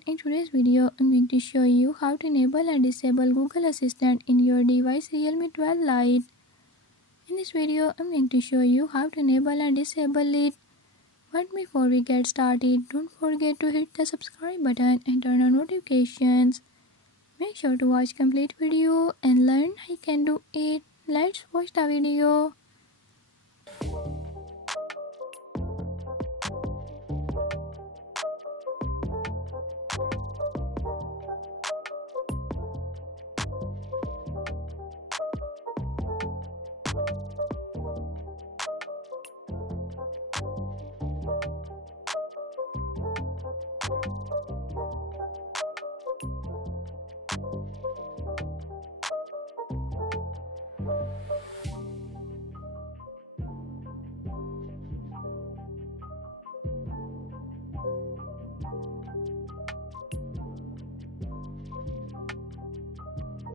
and in today's video I'm going to show you how to enable and disable Google Assistant in your device Realme 12 Lite. In this video I'm going to show you how to enable and disable it. But before we get started, don't forget to hit the subscribe button and turn on notifications. Make sure to watch complete video and learn how you can do it. Let's watch the video.